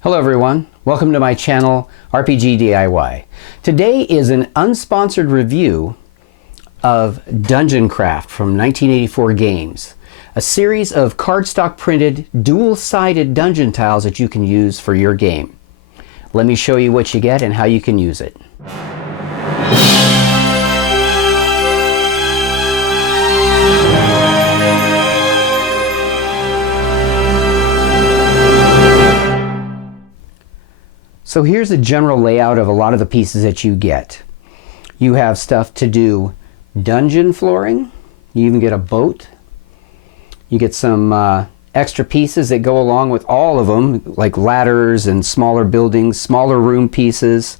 Hello everyone, welcome to my channel RPG DIY. Today is an unsponsored review of Dungeon Craft from 1984 Games, a series of cardstock printed dual-sided dungeon tiles that you can use for your game. Let me show you what you get and how you can use it. So here's the general layout of a lot of the pieces that you get. You have stuff to do dungeon flooring. You even get a boat. You get some extra pieces that go along with all of them, like ladders and smaller buildings, smaller room pieces.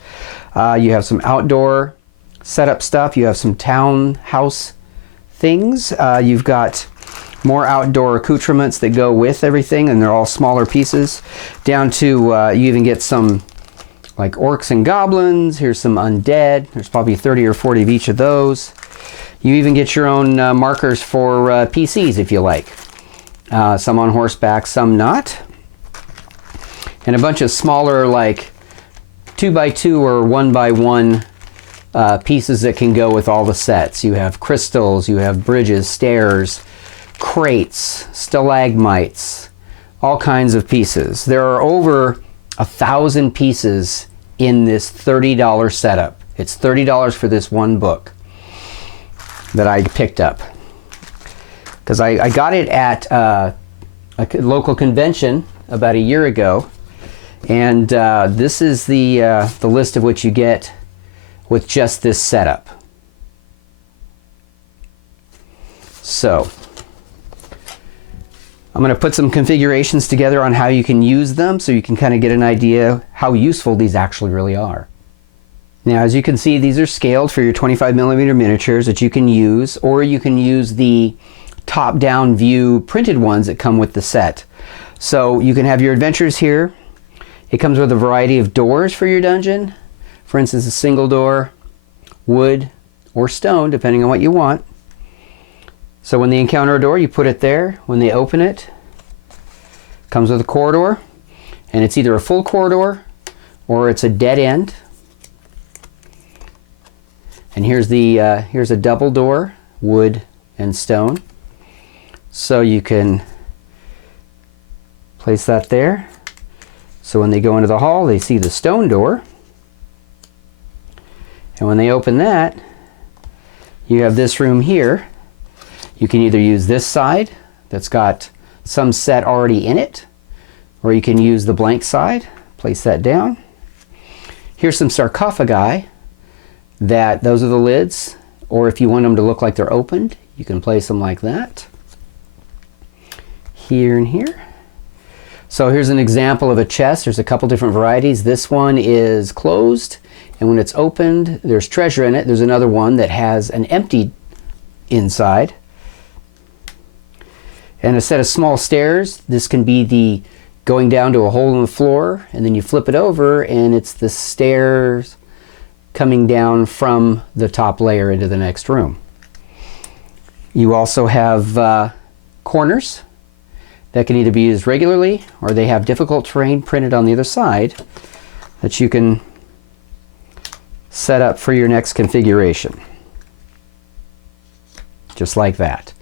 You have some outdoor setup stuff. You have some townhouse things. You've got more outdoor accoutrements that go with everything, and they're all smaller pieces. Down to, you even get some like orcs and goblins. Here's some undead. There's probably 30 or 40 of each of those. You even get your own markers for PCs if you like. Some on horseback, some not. And a bunch of smaller like 2x2 or 1x1 pieces that can go with all the sets. You have crystals, you have bridges, stairs, crates, stalagmites, all kinds of pieces. There are over 1,000 pieces in this $30 setup. It's $30 for this one book that I picked up. Because I got it at a local convention about a year ago. And this is the list of what you get with just this setup. So I'm going to put some configurations together on how you can use them so you can kind of get an idea how useful these actually really are. Now, as you can see, these are scaled for your 25mm miniatures that you can use, or you can use the top-down view printed ones that come with the set. So you can have your adventures here. It comes with a variety of doors for your dungeon. For instance, a single door, wood, or stone, depending on what you want. So when they encounter a door, you put it there. When they open it, comes with a corridor, and it's either a full corridor or it's a dead end. And here's a double door, wood and stone. So you can place that there. So when they go into the hall, they see the stone door. And when they open that, you have this room here. You can either use this side that's got some set already in it, or you can use the blank side. Place that down. Here's some sarcophagi. Those are the lids, or if you want them to look like they're opened, you can place them like that. Here and here. So here's an example of a chest. There's a couple different varieties. This one is closed, and when it's opened, there's treasure in it. There's another one that has an empty inside. And a set of small stairs. This can be the going down to a hole in the floor, and then you flip it over and it's the stairs coming down from the top layer into the next room. You also have corners that can either be used regularly, or they have difficult terrain printed on the other side that you can set up for your next configuration. Just like that.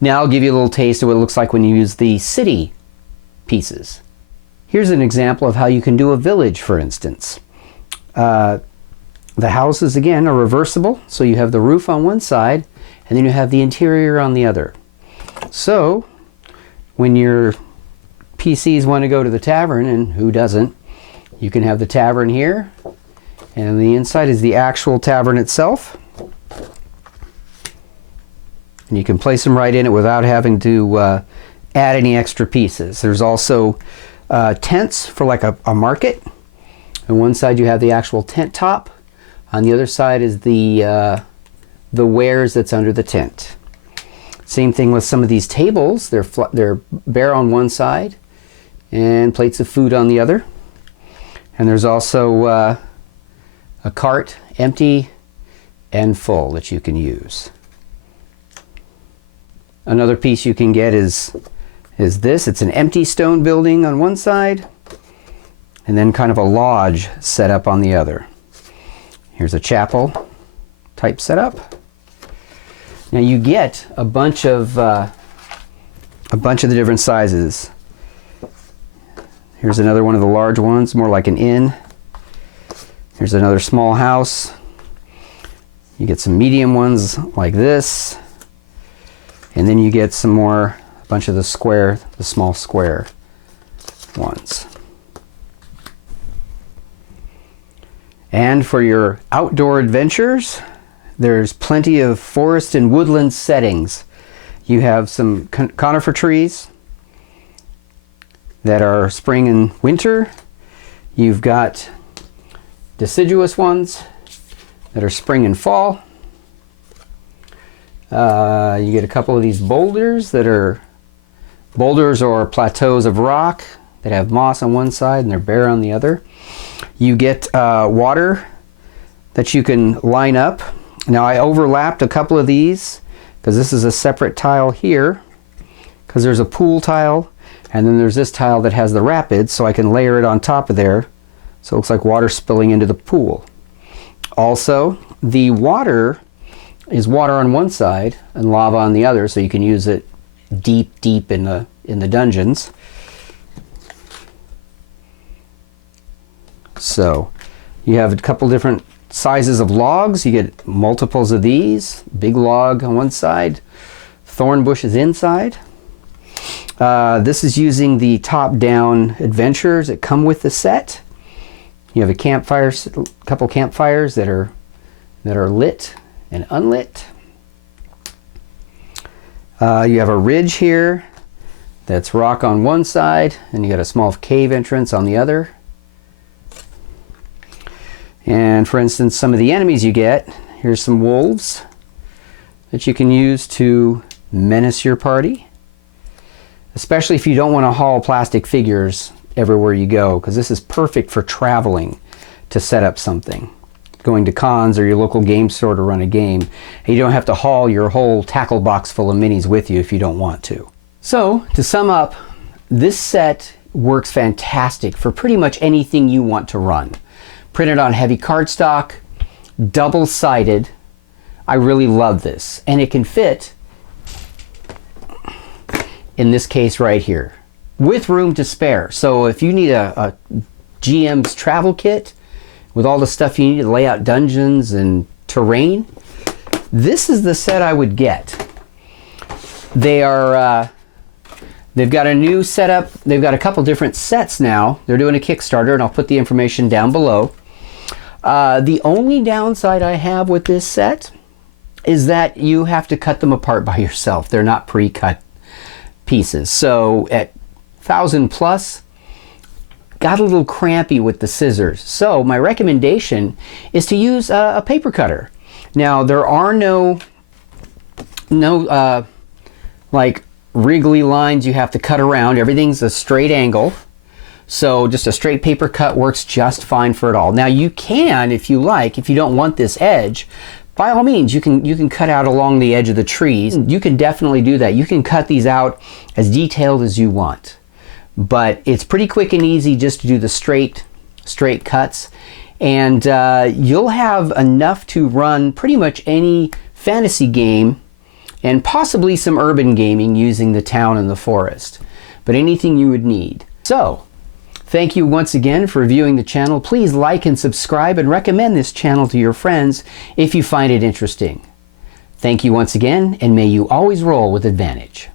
Now I'll give you a little taste of what it looks like when you use the city pieces. Here's an example of how you can do a village, for instance. The houses, again, are reversible, so you have the roof on one side, and then you have the interior on the other. So when your PCs want to go to the tavern, and who doesn't, you can have the tavern here, and on the inside is the actual tavern itself. And you can place them right in it without having to add any extra pieces. There's also tents for like a market. On one side you have the actual tent top. On the other side is the wares that's under the tent. Same thing with some of these tables. They're bare on one side and plates of food on the other. And there's also a cart, empty and full, that you can use. Another piece you can get is this. It's an empty stone building on one side. and then kind of a lodge set up on the other. Here's a chapel type setup. Now you get a bunch of the different sizes. Here's another one of the large ones, more like an inn. Here's another small house. You get some medium ones like this, and then you get some more, a bunch of the small square ones. And for your outdoor adventures, there's plenty of forest and woodland settings. You have some conifer trees that are spring and winter. You've got deciduous ones that are spring and fall. You get a couple of these boulders that are boulders or plateaus of rock that have moss on one side and they're bare on the other. You get water that you can line up. Now I overlapped a couple of these because this is a separate tile here, because there's a pool tile and then there's this tile that has the rapids, so I can layer it on top of there so it looks like water spilling into the pool. Also, the water is water on one side and lava on the other, so you can use it deep in the dungeons. So you have a couple different sizes of logs. You get multiples of these. Big log on one side, thorn bushes inside. This is using the top-down adventures that come with the set. You have a couple campfires that are lit and unlit. You have a ridge here that's rock on one side, and you got a small cave entrance on the other. And for instance, some of the enemies you get, here's some wolves that you can use to menace your party, especially if you don't want to haul plastic figures everywhere you go, because this is perfect for traveling to set up something, going to cons or your local game store to run a game, and you don't have to haul your whole tackle box full of minis with you if you don't want to. So to sum up, this set works fantastic for pretty much anything you want to run. Printed on heavy cardstock, double-sided. I really love this, and it can fit in this case right here with room to spare. So if you need a GM's travel kit with all the stuff you need to lay out dungeons and terrain, this is the set I would get. They are they've got a new setup. They've got a couple different sets now. They're doing a Kickstarter, and I'll put the information down below. The only downside I have with this set is that you have to cut them apart by yourself. They're not pre-cut pieces. So at 1,000 plus, got a little crampy with the scissors. So my recommendation is to use a paper cutter. Now there are no like wriggly lines you have to cut around. Everything's a straight angle. So just a straight paper cut works just fine for it all. Now you can, if you like, if you don't want this edge, by all means, you can cut out along the edge of the trees. You can definitely do that. You can cut these out as detailed as you want. But it's pretty quick and easy just to do the straight cuts. And you'll have enough to run pretty much any fantasy game and possibly some urban gaming using the town and the forest. But anything you would need. So, thank you once again for viewing the channel. Please like and subscribe and recommend this channel to your friends if you find it interesting. Thank you once again, and may you always roll with advantage.